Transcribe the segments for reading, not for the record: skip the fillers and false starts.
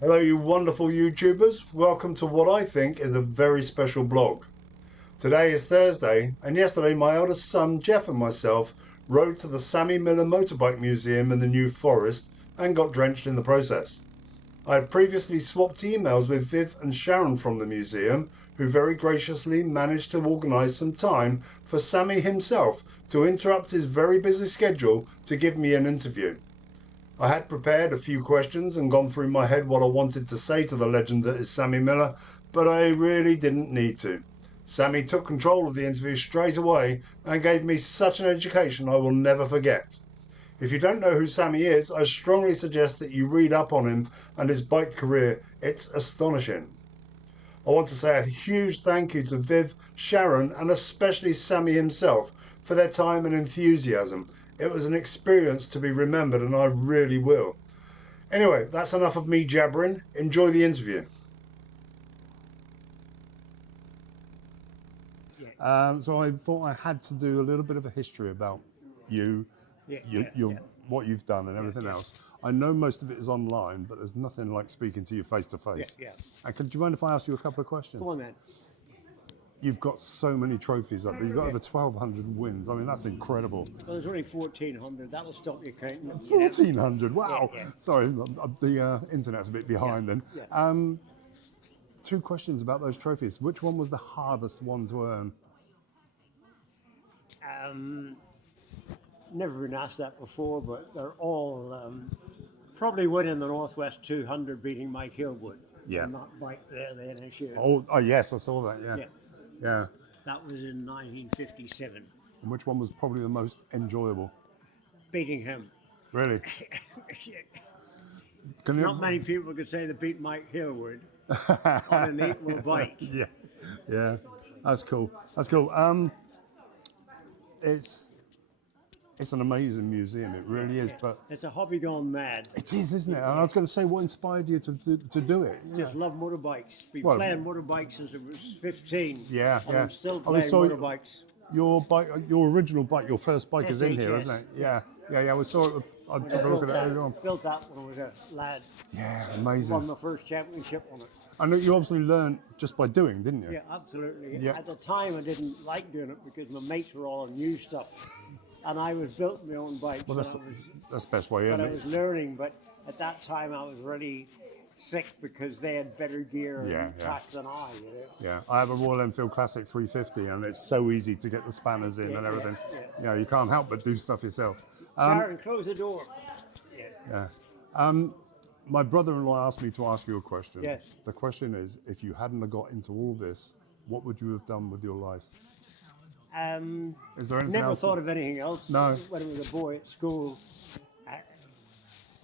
Hello, you wonderful YouTubers. Welcome to what I think is a very special blog. Today is Thursday, and yesterday my eldest son Jeff and myself rode to the Sammy Miller Motorbike Museum in the New Forest and got drenched in the process. I had previously swapped emails with Viv and Sharon from the museum, who very graciously managed to organise some time for Sammy himself to interrupt his very busy schedule to give me an interview. I had prepared a few questions and gone through my head what I wanted to say to the legend that is Sammy Miller, but I really didn't need to. Sammy took control of the interview straight away and gave me such an education I will never forget. If you don't know who Sammy is, I strongly suggest that you read up on him and his bike career. It's astonishing. I want to say a huge thank you to Viv, Sharon, and especially Sammy himself for their time and enthusiasm. It was an experience to be remembered, and I really will. Anyway, that's enough of me jabbering. Enjoy the interview. So I thought I had to do a little bit of a history about you, what you've done, and everything else. I know most of it is online, but there's nothing like speaking to you face to face. And do you mind if I ask you a couple of questions? Go on then. You've got so many trophies up there. You've got over 1,200 wins. I mean, that's incredible. Well, there's only 1,400. That'll stop you counting. 1,400. Wow. Yeah. Sorry, the internet's a bit behind then. Two questions about those trophies. Which one was the hardest one to earn? Never been asked that before, but they're all probably winning the Northwest 200, beating Mike Hillwood. Yeah. On that bike there, the NSU. Oh, yes, I saw that. Yeah. That was in 1957. And which one was probably the most enjoyable? Beating him. Really? Not many people could say they beat Mike Hillwood on an equal bike. Yeah. That's cool. It's an amazing museum. It really is. But it's a hobby gone mad. it is, isn't it? And I was going to say, what inspired you to do it? Just love motorbikes. Been playing motorbikes since I was 15. Yeah. I'm still playing motorbikes. Your bike, your original bike, your first bike is in here, isn't it? Yeah. We saw it. I took a look at it earlier on. Built that when I was a lad. Yeah, amazing. Won my first championship on it. I know you obviously learned just by doing, didn't you? Yeah, absolutely. Yeah. At the time, I didn't like doing it because my mates were all on new stuff, and I was building my own bike. Well, that's the best way, isn't it? But I was learning. But at that time, I was really sick because they had better gear and track than I. Yeah, I have a Royal Enfield Classic 350, and it's so easy to get the spanners in and everything. Yeah, you can't help but do stuff yourself. Sharon, close the door. Yeah. My brother-in-law asked me to ask you a question. Yes. The question is, if you hadn't have got into all this, what would you have done with your life? Is there anything Never else? thought of anything else. No. When I was a boy at school, at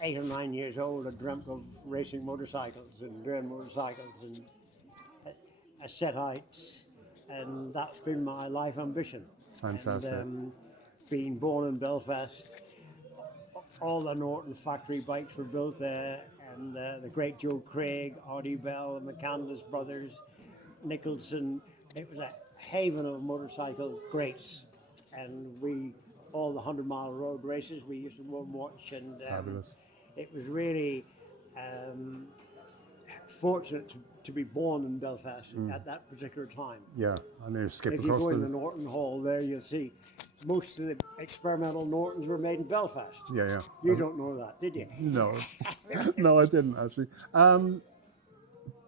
8 or 9 years old, I dreamt of racing motorcycles and doing motorcycles and set heights, and that's been my life ambition. Fantastic. And, being born in Belfast, all the Norton factory bikes were built there, and the great Joe Craig, Artie Bell, the McCandless brothers, Nicholson. It was a haven of motorcycle greats, and all the 100-mile road races we used to go and watch, and Fabulous. It was really fortunate to be born in Belfast at that particular time. Yeah, I need to skip If across you go in the Norton Hall there, you'll see most of the experimental Nortons were made in Belfast. Yeah. You don't know that, did you? No, no, I didn't actually.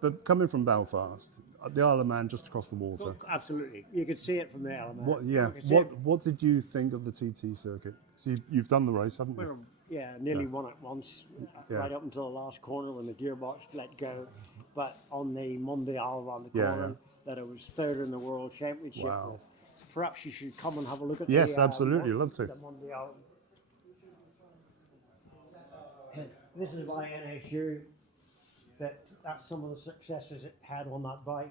But coming from Belfast, the Isle of Man just across the water. Well, absolutely, you could see it from the Isle of Man. What did you think of the TT circuit? So you've done the race, haven't you? Well, yeah, nearly won it once, right up until the last corner when the gearbox let go. But on the Mondial around the corner, that I was third in the World Championship with. Perhaps you should come and have a look at Yes, absolutely, love to. The Mondial. This is my NSU. That's some of the successes it had on that bike.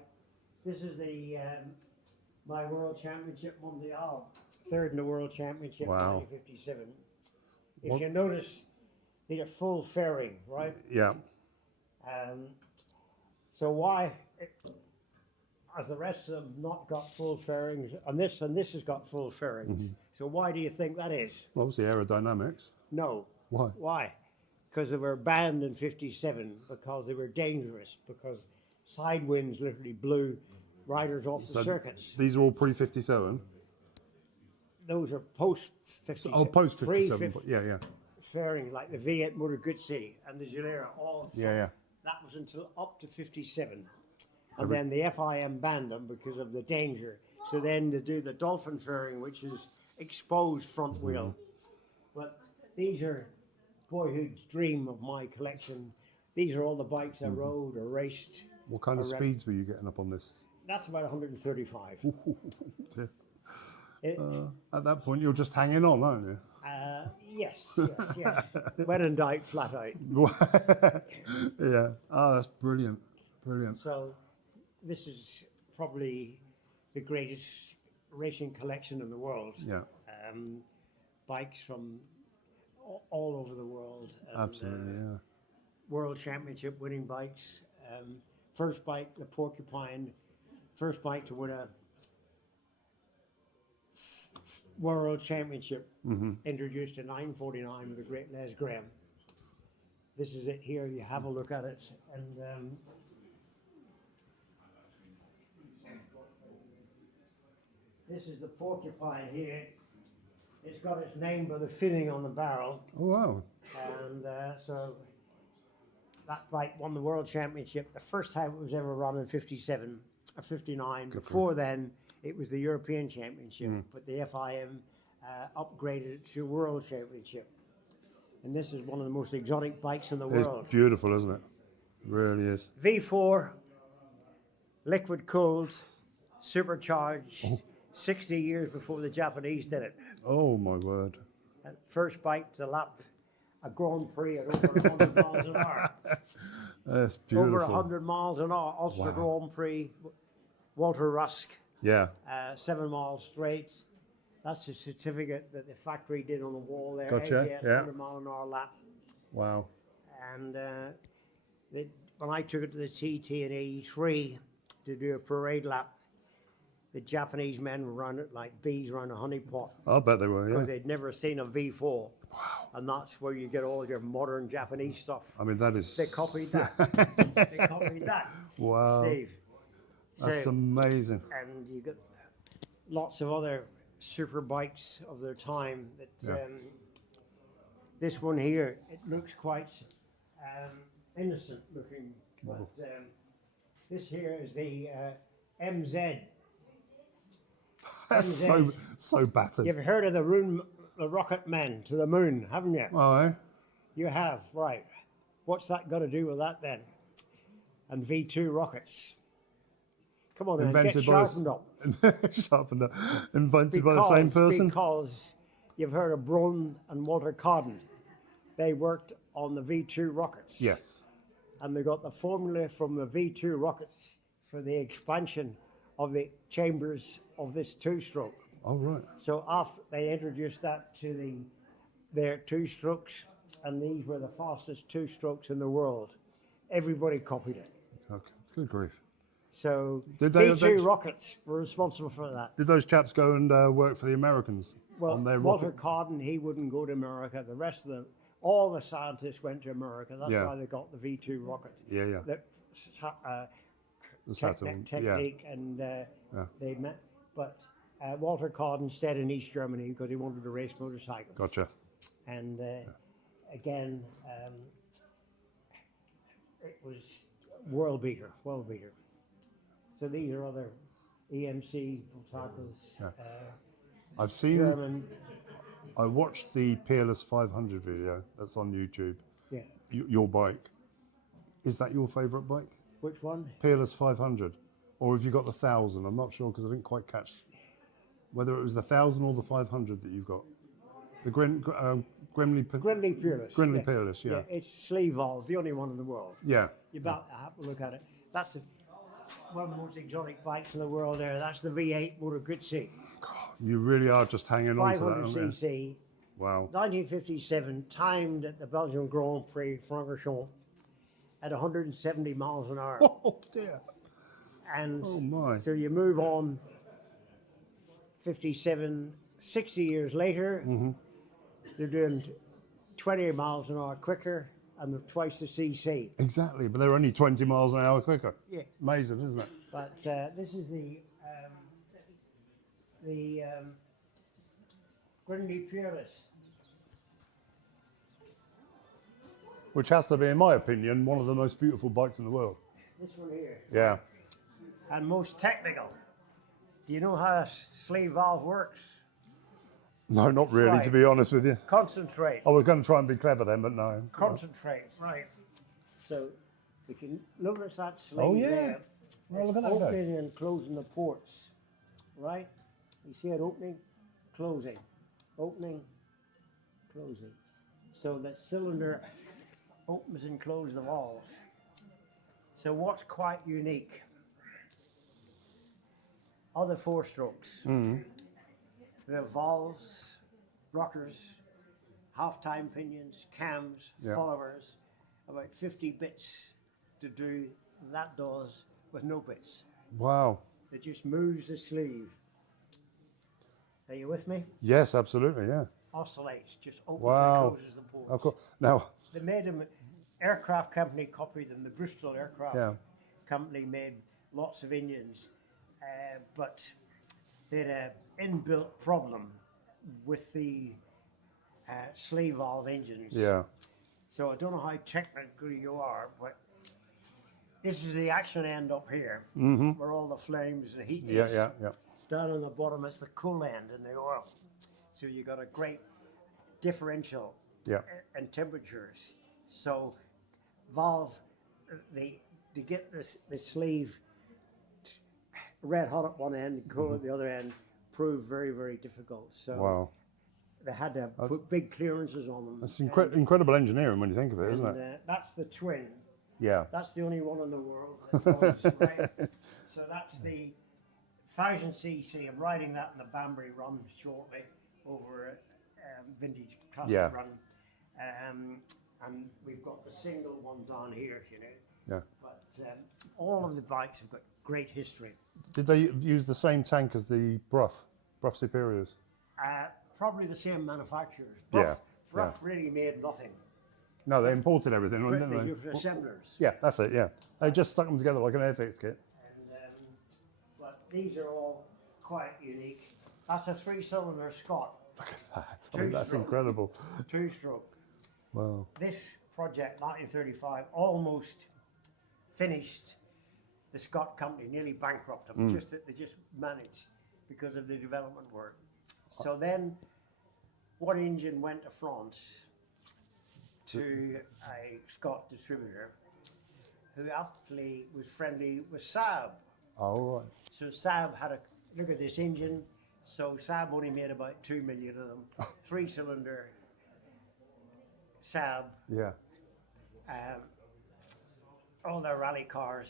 This is my World Championship Mondial, third in the World Championship in 1957. If you notice, they are full fairing, right? Yeah. So why, has the rest of them not got full fairings, and this has got full fairings? So why do you think that is? Well, obviously aerodynamics. No. Why? Why? because they were banned in 57 because they were dangerous, because side winds literally blew riders off the circuits. These are all pre-57? Those are post 57. Oh, post-57. Yeah. Fairing, like the V8 Motor Guzzi and the Gilera, all. Yeah. That was until up to 57. And then the FIM banned them because of the danger. So then to do the Dolphin fairing, which is exposed front wheel. But these are boyhood's dream of my collection. These are all the bikes I rode or raced. What kind of speeds were you getting up on this? That's about 135. At that point, you're just hanging on, aren't you? Yes. When in doubt, flat out. Yeah. Oh, that's brilliant. So this is probably the greatest racing collection in the world. Yeah. Bikes from all over the world. And, Absolutely, yeah. World Championship winning bikes. First bike, the Porcupine, first bike to win a World Championship, introduced in 1949 with the great Les Graham. This is it here. You have a look at it, and this is the Porcupine here. It's got its name by the finning on the barrel. Oh, wow. And so that bike won the World Championship. The first time it was ever run in 57 or 59. Before then, it was the European Championship, but the FIM upgraded it to World Championship. And this is one of the most exotic bikes in the world. It's beautiful, isn't it? It really is. V4, liquid cooled, supercharged, 60 years before the Japanese did it. Oh, my word. And first bike to lap a Grand Prix at over 100 miles an hour. That's beautiful. Over 100 miles an hour, Ulster Grand Prix, Walter Rusk. Yeah. 7 miles straight. That's a certificate that the factory did on the wall there. Gotcha, AGS, yeah. 100 mile an hour lap. Wow. And when I took it to the TT in 83 to do a parade lap, the Japanese men were running it like bees around a honey pot. I'll bet they were, yeah. Because they'd never seen a V4. Wow. And that's where you get all your modern Japanese stuff. I mean, that is... They copied that. They copied that. Wow. Steve. That's amazing. And you got lots of other super bikes of their time. That this one here, it looks quite innocent looking, but this here is the MZ. That's so battered. You've heard of the rocket men to the moon, haven't you? Oh, eh? You have, right. What's that got to do with that then? And V2 rockets. Come on then, get sharpened up. Sharpened up. Invented by the same person? Because you've heard of Brun and Walter Codden. They worked on the V2 rockets. Yes. And they got the formula from the V2 rockets for the expansion of the chambers of this two-stroke. Oh, right. So after they introduced that to their two-strokes, and these were the fastest two-strokes in the world. Everybody copied it. Okay. Good grief. So Did they V2 rockets were responsible for that. Did those chaps go and work for the Americans on their Walter rocket? Codden, he wouldn't go to America. The rest of them, all the scientists went to America. That's why they got the V2 rockets. Yeah. The technique and they met. But Walter Codden stayed in East Germany because he wanted to race motorcycles. Gotcha. And again, it was world beater. So these are other EMC Bultacos. Yeah. I've seen. German. I watched the Peerless 500 video that's on YouTube. Yeah. Your bike. Is that your favourite bike? Which one? Peerless 500. Or have you got the 1000? I'm not sure because I didn't quite catch whether it was the 1000 or the 500 that you've got. The Grimley Peerless. Grimley Peerless, yeah. It's sleeve valve, the only one in the world. Yeah. You about to have a look at it. That's one of the most exotic bikes in the world there. That's the V8 Motor Guzzi. You really are just hanging on to that, aren't you? 500cc. Wow. 1957, timed at the Belgian Grand Prix Francorchamps at 170 miles an hour. Oh, dear. And oh, my. so you move on 57, 60 years later, they're doing 20 miles an hour quicker, and they're twice the CC. Exactly, but they're only 20 miles an hour quicker. Yeah. Amazing, isn't it? But this is the Grindy Peerless. Which has to be, in my opinion, one of the most beautiful bikes in the world. This one here. Yeah. And most technical. Do you know how a sleeve valve works? No, not really, Right. to be honest with you. Concentrate. I was going to try and be clever then, but no. Concentrate. Right. So if you notice that sleeve Oh, yeah. there, Well, it's look at that guy. opening and closing the ports. Right? You see it opening, closing, opening, closing. So that cylinder opens and closes the valves. So what's quite unique, other four strokes, the valves, rockers, half-time pinions, cams, Yeah. followers, about 50 bits to do, that does with no bits. Wow. It just moves the sleeve. Are you with me? Yes, absolutely, yeah. Oscillates, just opens Wow. and closes the ports. Of course. Now, They made them, aircraft company copied them, the Bristol aircraft Yeah. company made lots of engines, but they had an inbuilt problem with the sleeve valve engines. yeah. So I don't know how technical you are, but this is the action end up here, where all the flames and heat Yeah, is. yeah, yeah. Down on the bottom is the cool end in the oil. So you got a great differential Yeah. in temperatures. So valve, to get the sleeve red hot at one end, cool at the other end, proved very, very difficult. So Wow. they had to put big clearances on them. That's incredible engineering when you think of it, isn't And, it? that's the twin. Yeah. That's the only one in the world that does, right? So that's the 1000 cc. I'm riding that in the Banbury run shortly over at Vintage Classic Yeah. Run. And we've got the single one down here, you know. Yeah. But all of the bikes have got great history. Did they use the same tank as the Bruff Superiors? Probably the same manufacturers. Yeah, Bruff really made nothing. No, they imported everything, didn't They they? used assemblers. Yeah, that's it, yeah. They just stuck them together like an airfix kit. And, but these are all quite unique. That's a 3-cylinder Scott, Look at that. I mean, that's Two-stroke. incredible. 2-stroke. Wow. This project, 1935, almost finished the Scott company, nearly bankrupted them. They just managed because of the development work. So then, one engine went to France to a Scott distributor who actually was friendly with Saab. Oh, right. So Saab had a look at this engine. So Saab only made about 2 million of them. 3-cylinder Saab, Yeah. all their rally cars,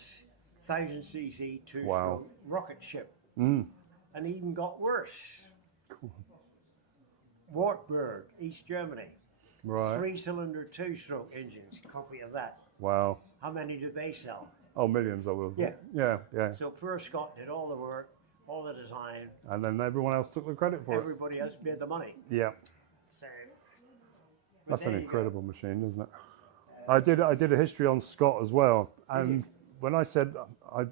1000 cc, 2-stroke Wow. rocket ship. And even got worse. Wartburg, East Germany. Right. 3-cylinder 2-stroke engines, copy of that. Wow. How many did they sell? Oh, millions, I will. Yeah. Yeah, yeah. So poor Scott did all the work, all the design. And then everyone else took the credit for it. Everybody else made the money. Yeah. So, but That's an there you go. incredible machine, isn't it? I did a history on Scott as well, and when I said, I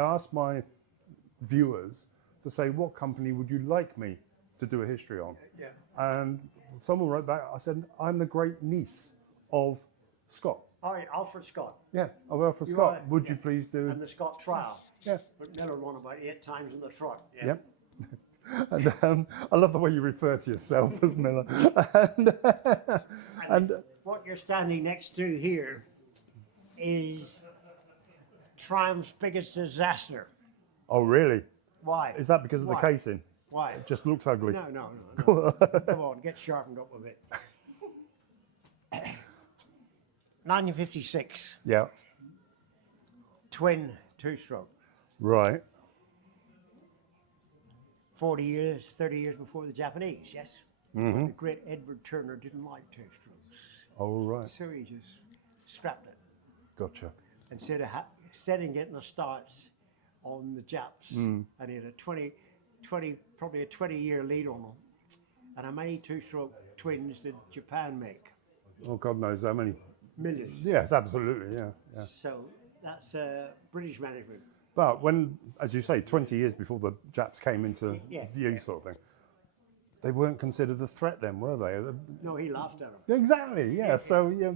asked my viewers to say what company would you like me to do a history on, Yeah. and someone wrote back. I said, I'm the great niece of Scott. Oh, yeah, Alfred Scott. Yeah, of Alfred You Scott. are, Would yeah. you please do? And the Scott trial. Yeah. But Miller won about 8 times in the trot. Yeah. Yep. And I love the way you refer to yourself as Miller. and What you're standing next to here is Triumph's biggest disaster. oh, really? Why? Is that because of the Why? casing? Why? It just looks ugly. No. Come on, get sharpened up a bit. 1956, Yeah. twin 2-stroke. Right. 40 years, 30 years before the Japanese, yes? The great Edward Turner didn't like 2-strokes. Oh, right. So he just scrapped it. Gotcha. Instead of getting a start on the Japs. And he had probably a 20-year lead on them. And how many 2-stroke twins did Japan make? Oh, God knows how many. millions. Yes, absolutely, yeah, yeah. So that's British management. But when, as you say, 20 years before the Japs came into Yeah, view, yeah. sort of thing, they weren't considered a threat then, were they? No, he laughed at him. Exactly, yeah. So yeah,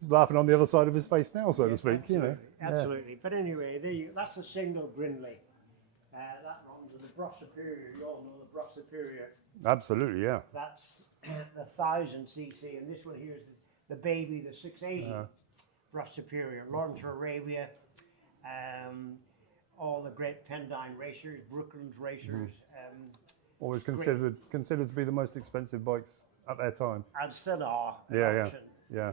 he's laughing on the other side of his face now, so to speak. Absolutely, You know. absolutely. But anyway, that's a single Grinley. That runs in the Bruff Superior. You all know the Bruff Superior. Yeah, absolutely, yeah. That's the 1000cc, and this one here is the baby, the 680 Bruff Superior. Lawrence of Arabia, all the great Pendine racers, Brooklands racers. Always considered to be the most expensive bikes at their time. And still are. Yeah, yeah.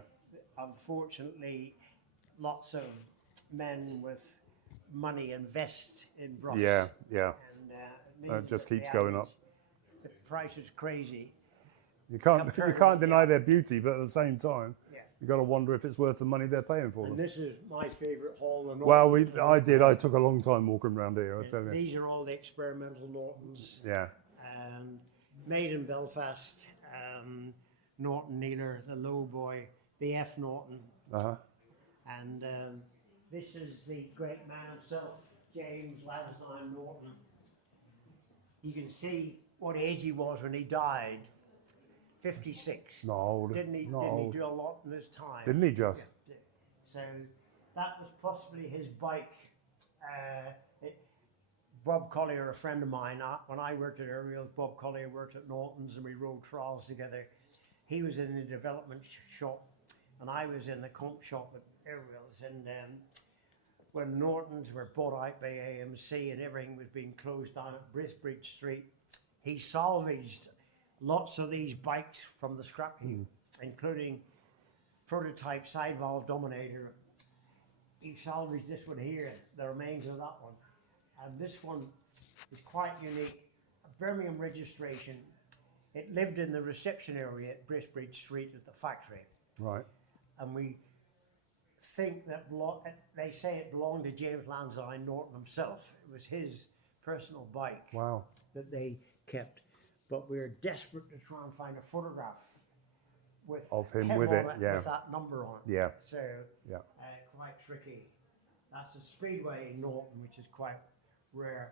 Unfortunately, lots of men with money invest in Bruffs. Yeah. And It just means keeps that going up. The price is crazy. You can't deny yeah. their beauty, but at the same time, Yeah. you got to wonder if it's worth the money they're paying for And them. this is my favourite hall in Norton. Well, I took a long time walking around here. I tell you. These are all the experimental Nortons. Yeah. Made in Belfast. Norton Nealer, the low boy, the F Norton. And this is the great man himself, James Lansdowne Norton. You can see what age he was when he died. 56. Not old. Didn't he do a lot in his time? Didn't he just? Yeah. So that was possibly his bike. Bob Collier, a friend of mine, when I worked at Ariel, Bob Collier worked at Norton's and we rode trials together. He was in the development shop and I was in the comp shop at Ariel's. And when Norton's were bought out by AMC and everything was being closed down at Brisbridge Street, he salvaged lots of these bikes from the scrap heap, including prototype side valve Dominator. He salvaged this one here, the remains of that one. And this one is quite unique. A Birmingham registration. It lived in the reception area at Brisbridge Street at the factory. Right. And we think that they say it belonged to James Lansdowne Norton himself. It was his personal bike. Wow. That they kept. But we're desperate to try and find a photograph of him with it, yeah. with that number on it. Yeah. So quite tricky. That's a Speedway Norton, which is quite rare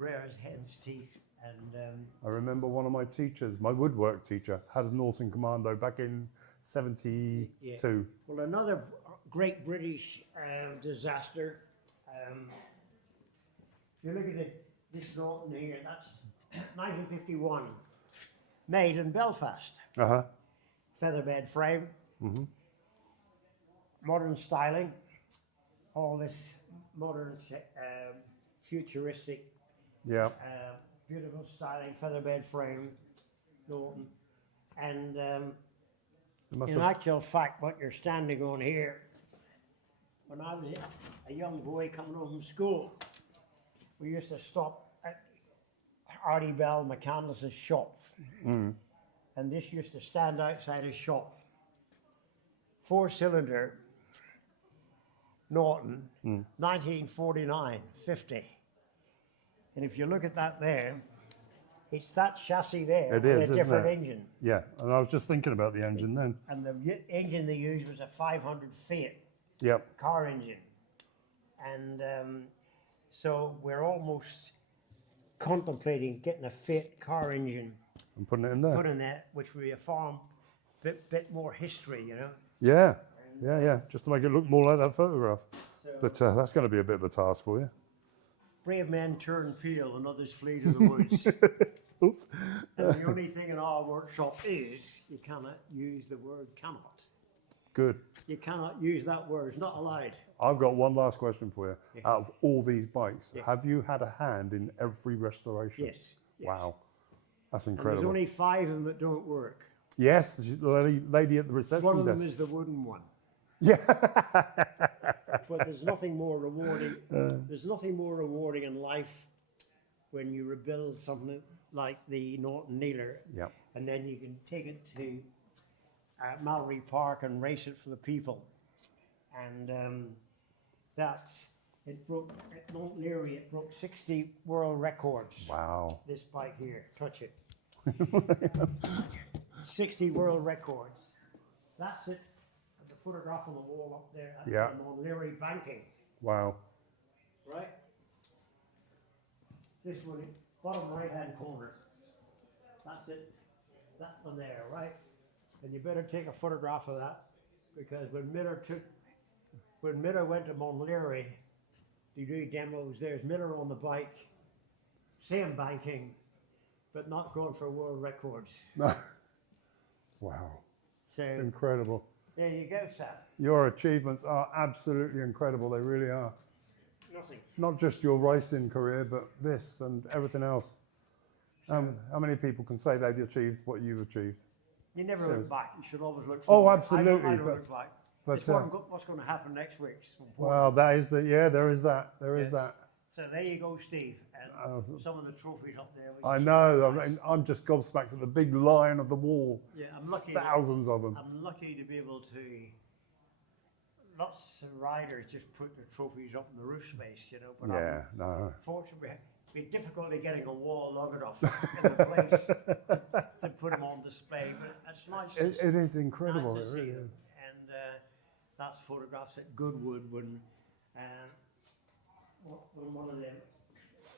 as hen's teeth. And I remember one of my teachers, my woodwork teacher, had a Norton Commando back in 72. Yeah. Well, another great British disaster. If you look at this Norton here, that's 1951, made in Belfast. Featherbed frame, modern styling, all this modern, futuristic, beautiful styling, featherbed frame, Norton. And in actual fact, what you're standing on here, when I was a young boy coming home from school, we used to stop at Artie Bell McCandless's shop. And this used to stand outside his shop. 4-cylinder Norton, 1949, 50. And if you look at that there, it's that chassis there. It is, with a isn't different it? engine. Yeah, and I was just thinking about the engine then. And the engine they used was a 500 Fiat Yep. car engine. And so we're almost contemplating getting a Fiat car engine. And putting it in there. Put in that, which would be a far bit more history, you know. Yeah, just to make it look more like that photograph. So, But that's going to be a bit of a task for you. brave men turn pale and others flee to the woods. Oops. And the only thing in our workshop is you cannot use the word cannot. Good. You cannot use that word, it's not allowed. I've got one last question for you. Yeah. Out of all these bikes, Yeah. have you had a hand in every restoration? Yes. Wow. That's And incredible. there's only 5 of them that don't work. Yes, the lady at the reception One of desk. them is the wooden one. Yeah. But there's nothing more rewarding. There's nothing more rewarding in life when you rebuild something like the Norton Nealer, Yep. and then you can take it to Mallory Park and race it for the people. And it broke at Norton area. It broke 60 world records. Wow. This bike here, touch it. 60 world records. That's it. The photograph on the wall up there at Yeah. the Monleary banking, Wow. right? This one, bottom right hand corner. That's it. That one there, right? And you better take a photograph of that, because when Miller went to Monleary to do demos, there's Miller on the bike, same banking, but not going for world records. Wow. So Incredible. there you go, Sam. Your achievements are absolutely incredible. They really are. Nothing. Not just your racing career, but this and everything else. How many people can say they've achieved what you've achieved? You never look back. You should always look Oh, forward. absolutely, I don't but- look back. but, It's what's going to happen next week. Well, that is the, yeah, there is that. There is Yes. that. So there you go, Steve, and some of the trophies up there. I know. I mean, I'm just gobsmacked at the big lion of the wall. Yeah, I'm lucky. Thousands of them. I'm lucky to be able to. Lots of riders just put their trophies up in the roof space, you know. But Yeah, no. fortunately, it'd be difficulty getting a wall long enough in the place to put them on display. But it's nice. It is incredible. Nice It to see really them. is. And that's photographs at Goodwood when one of the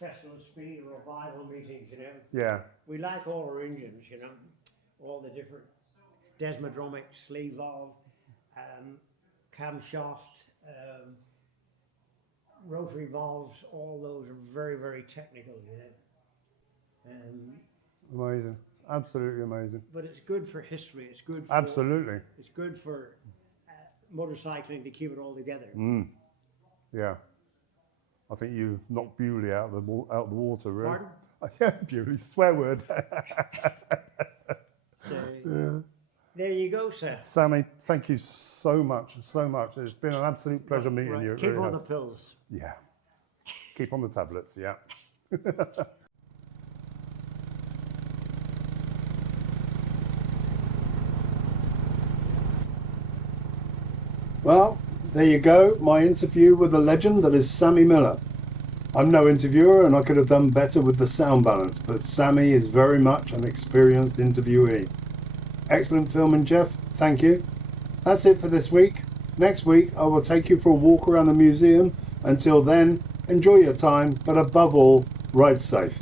Festival of Speed or revival meetings, you know. Yeah. We like all our engines, you know, all the different desmodromic, sleeve valve, camshaft, rotary valves, all those are very, very technical, you know. Amazing. Absolutely amazing. But it's good for history. It's good for, Absolutely. It's good for motorcycling to keep it all together. Yeah. I think you've knocked Bewley out of the water, really. Pardon? Yeah, Bewley, swear word. So, there you go, sir. Sammy, thank you so much, so much. It's been an absolute pleasure meeting you. It Keep really on has. the pills. Yeah. Keep on the tablets, yeah. Well, there you go, my interview with the legend that is Sammy Miller. I'm no interviewer and I could have done better with the sound balance, but Sammy is very much an experienced interviewee. Excellent filming, Jeff. Thank you. That's it for this week. Next week I will take you for a walk around the museum. Until then, enjoy your time, but above all, ride safe.